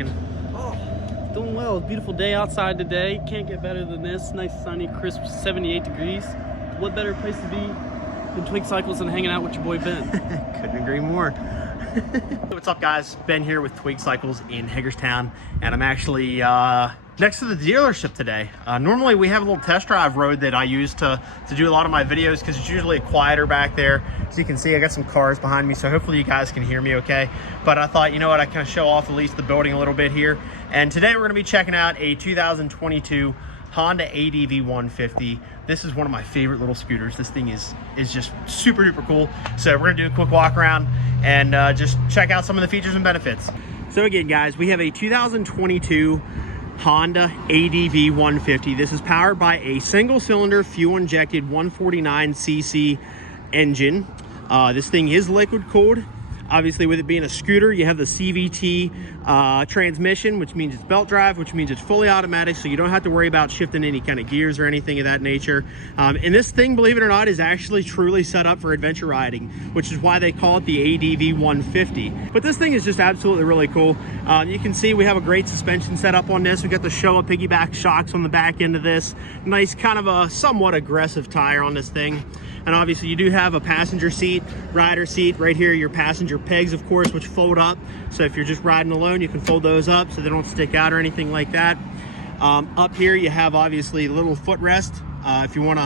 Oh, doing well. Beautiful day outside today. Can't get better than this. Nice, sunny, crisp 78 degrees. What better place to be than Twig Cycles and hanging out with your boy Ben? Couldn't agree more. What's up, guys? Ben here with Twig Cycles in Hagerstown, and I'm actually next to the dealership today. Normally we have a little test drive road that I use to do a lot of my videos because it's usually quieter back there. As you can see, I got some cars behind me, so hopefully you guys can hear me okay. But I thought, you know what, I kind of show off at least the building a little bit here. And today we're going to be checking out a 2022 Honda ADV150. This is one of my favorite little scooters. This thing is just super duper cool. So we're gonna do a quick walk around and just check out some of the features and benefits. So again, guys, we have a 2022 Honda ADV150. This is powered by a single cylinder fuel injected 149cc engine. This thing is liquid cooled. Obviously, with it being a scooter, you have the CVT transmission, which means it's belt drive, which means it's fully automatic, so you don't have to worry about shifting any kind of gears or anything of that nature. And this thing, believe it or not, is actually truly set up for adventure riding, which is why they call it the ADV150. But this thing is just absolutely really cool. You can see we have a great suspension setup on this. We got the Showa piggyback shocks on the back end of this. Nice, kind of a somewhat aggressive tire on this thing. And obviously you do have a passenger seat, rider seat. Right here, your passenger pegs, of course, which fold up. So if you're just riding alone, you can fold those up so they don't stick out or anything like that. Up here, you have obviously a little footrest. If you want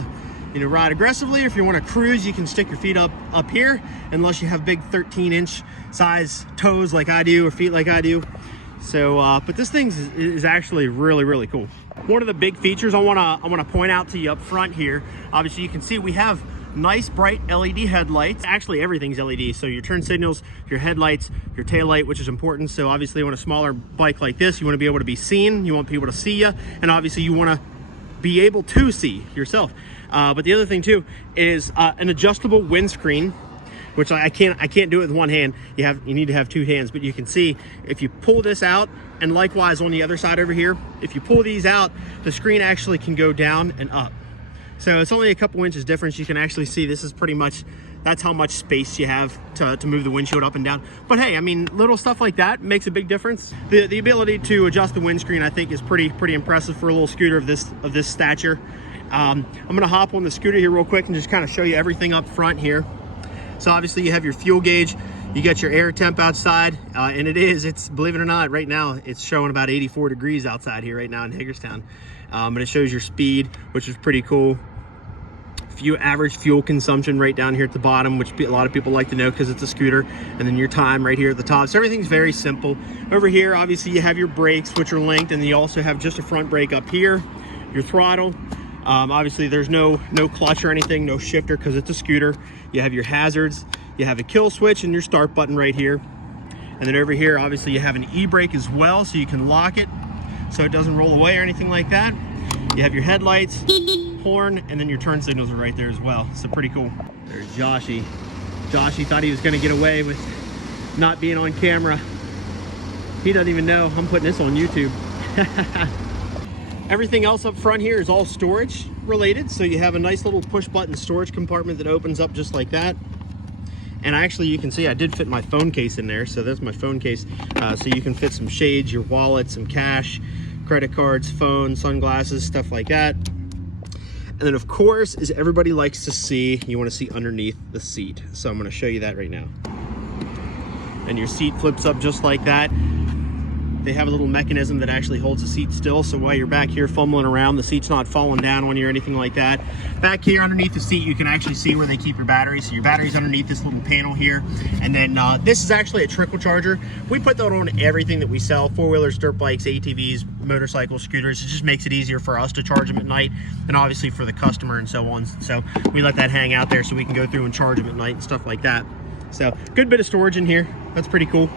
to ride aggressively, or if you want to cruise, you can stick your feet up here, unless you have big 13-inch size toes like I do, or feet like I do. So, but this thing is actually really, really cool. One of the big features I wanna point out to you up front here, obviously you can see we have nice bright LED headlights. Actually, everything's LED. So your turn signals, your headlights, your tail light, which is important. So obviously on a smaller bike like this, you want to be able to be seen. You want people to see you. And obviously you want to be able to see yourself. But the other thing too is an adjustable windscreen, which I can't do it with one hand. You need to have two hands, but you can see if you pull this out, and likewise on the other side over here, if you pull these out, the screen actually can go down and up. So it's only a couple inches difference. You can actually see this is pretty much, that's how much space you have to move the windshield up and down. But hey, I mean, little stuff like that makes a big difference. The ability to adjust the windscreen, I think, is pretty impressive for a little scooter of this stature. I'm gonna hop on the scooter here real quick and just kind of show you everything up front here. So obviously you have your fuel gauge, you got your air temp outside, and it's, believe it or not, right now it's showing about 84 degrees outside here right now in Hagerstown. But it shows your speed, which is pretty cool. Average fuel consumption right down here at the bottom, which a lot of people like to know because it's a scooter, and then your time right here at the top. So everything's very simple. Over here, obviously you have your brakes, which are linked, and you also have just a front brake up here, your throttle. Obviously there's no clutch or anything, no shifter because it's a scooter. You have your hazards, you have a kill switch, and your start button right here. And then over here, obviously you have an e-brake as well, so you can lock it so it doesn't roll away or anything like that. You have your headlights, horn, and then your turn signals are right there as well. So pretty cool. There's Joshy. Joshy thought he was gonna get away with not being on camera. He doesn't even know I'm putting this on YouTube. Everything else up front here is all storage related. So you have a nice little push button storage compartment that opens up just like that. And actually you can see I did fit my phone case in there. So that's my phone case. So you can fit some shades, your wallet, some cash, credit cards, phone, sunglasses, stuff like that. And then of course, as everybody likes to see, you want to see underneath the seat. So I'm going to show you that right now. And your seat flips up just like that. They have a little mechanism that actually holds the seat still, so while you're back here fumbling around, the seat's not falling down on you or anything like that. Back here underneath the seat, you can actually see where they keep your batteries. So your battery's underneath this little panel here. And then this is actually a Trickle Charger. We put that on everything that we sell: four-wheelers, dirt bikes, ATVs, motorcycles, scooters. It just makes it easier for us to charge them at night, and obviously for the customer and so on. So we let that hang out there so we can go through and charge them at night and stuff like that. So good bit of storage in here. That's pretty cool.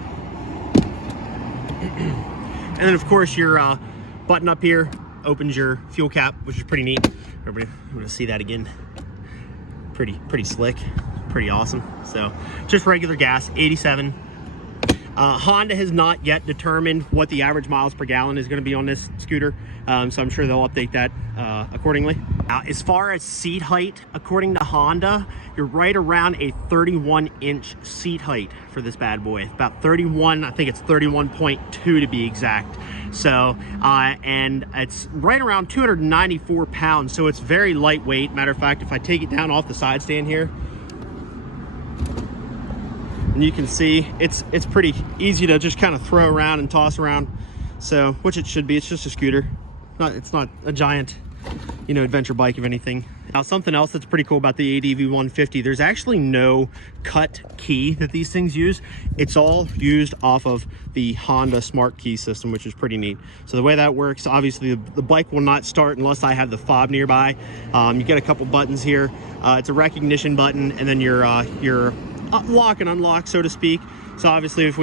And then of course your button up here opens your fuel cap, which is pretty neat. Everybody, I'm gonna see that again. Pretty slick, pretty awesome. So just regular gas, 87. Honda has not yet determined what the average miles per gallon is gonna be on this scooter. So I'm sure they'll update that accordingly. Now, as far as seat height, according to Honda, you're right around a 31-inch seat height for this bad boy. About 31, I think it's 31.2 to be exact. So, and it's right around 294 pounds, so it's very lightweight. Matter of fact, if I take it down off the side stand here, and you can see it's pretty easy to just kind of throw around and toss around. So, which it should be. It's just a scooter. It's not a giant, you know, adventure bike of anything. Now, something else that's pretty cool about the ADV150, there's actually no cut key that these things use. It's all used off of the Honda smart key system, which is pretty neat. So the way that works, obviously the bike will not start unless I have the fob nearby. You get a couple buttons here. It's a recognition button, and then your lock and unlock, so to speak. So obviously if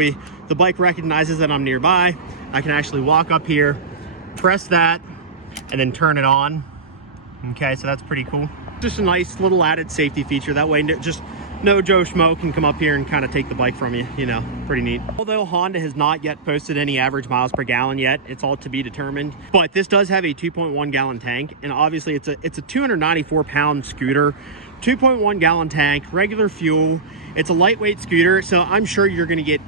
the bike recognizes that I'm nearby, I can actually walk up here, press that, and then turn it on. Okay, so that's pretty cool. Just a nice little added safety feature. That way just no Joe Schmo can come up here and kind of take the bike from you, you know, pretty neat. Although Honda has not yet posted any average miles per gallon yet, it's all to be determined. But this does have a 2.1 gallon tank, and obviously it's a 294 pound scooter, 2.1 gallon tank, regular fuel. It's a lightweight scooter, so I'm sure you're gonna get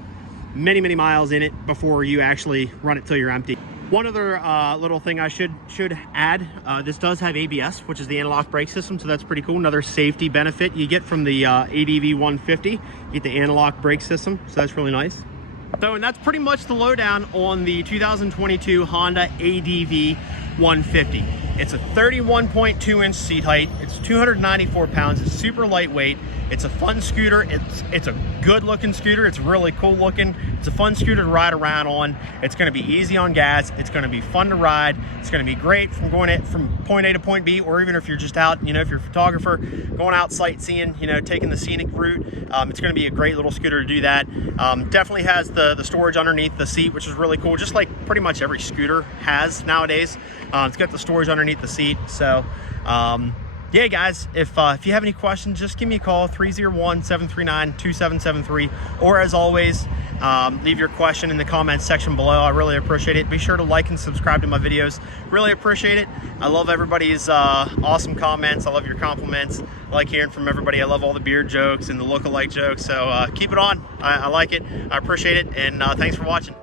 many, many miles in it before you actually run it till you're empty. One other little thing I should add, this does have ABS, which is the analog brake system, so that's pretty cool. Another safety benefit you get from the ADV150, you get the analog brake system, so that's really nice. So, and that's pretty much the lowdown on the 2022 Honda ADV150. It's a 31.2 inch seat height, it's 294 pounds, it's super lightweight, it's a fun scooter, it's a good looking scooter, it's really cool looking, it's a fun scooter to ride around on, it's going to be easy on gas, it's going to be fun to ride, it's going to be great from from point A to point B, or even if you're just out, you know, if you're a photographer, going out sightseeing, you know, taking the scenic route, it's going to be a great little scooter to do that. Definitely has the storage underneath the seat, which is really cool, just like pretty much every scooter has nowadays. It's got the storage underneath the seat. So yeah, guys, if you have any questions, just give me a call, 301-739-2773, or as always, leave your question in the comments section below. I really appreciate it. Be sure to like and subscribe to my videos. Really appreciate it. I love everybody's awesome comments. I love your compliments. I like hearing from everybody. I love all the beard jokes and the look-alike jokes. So keep it on. I like it. I appreciate it. And thanks for watching.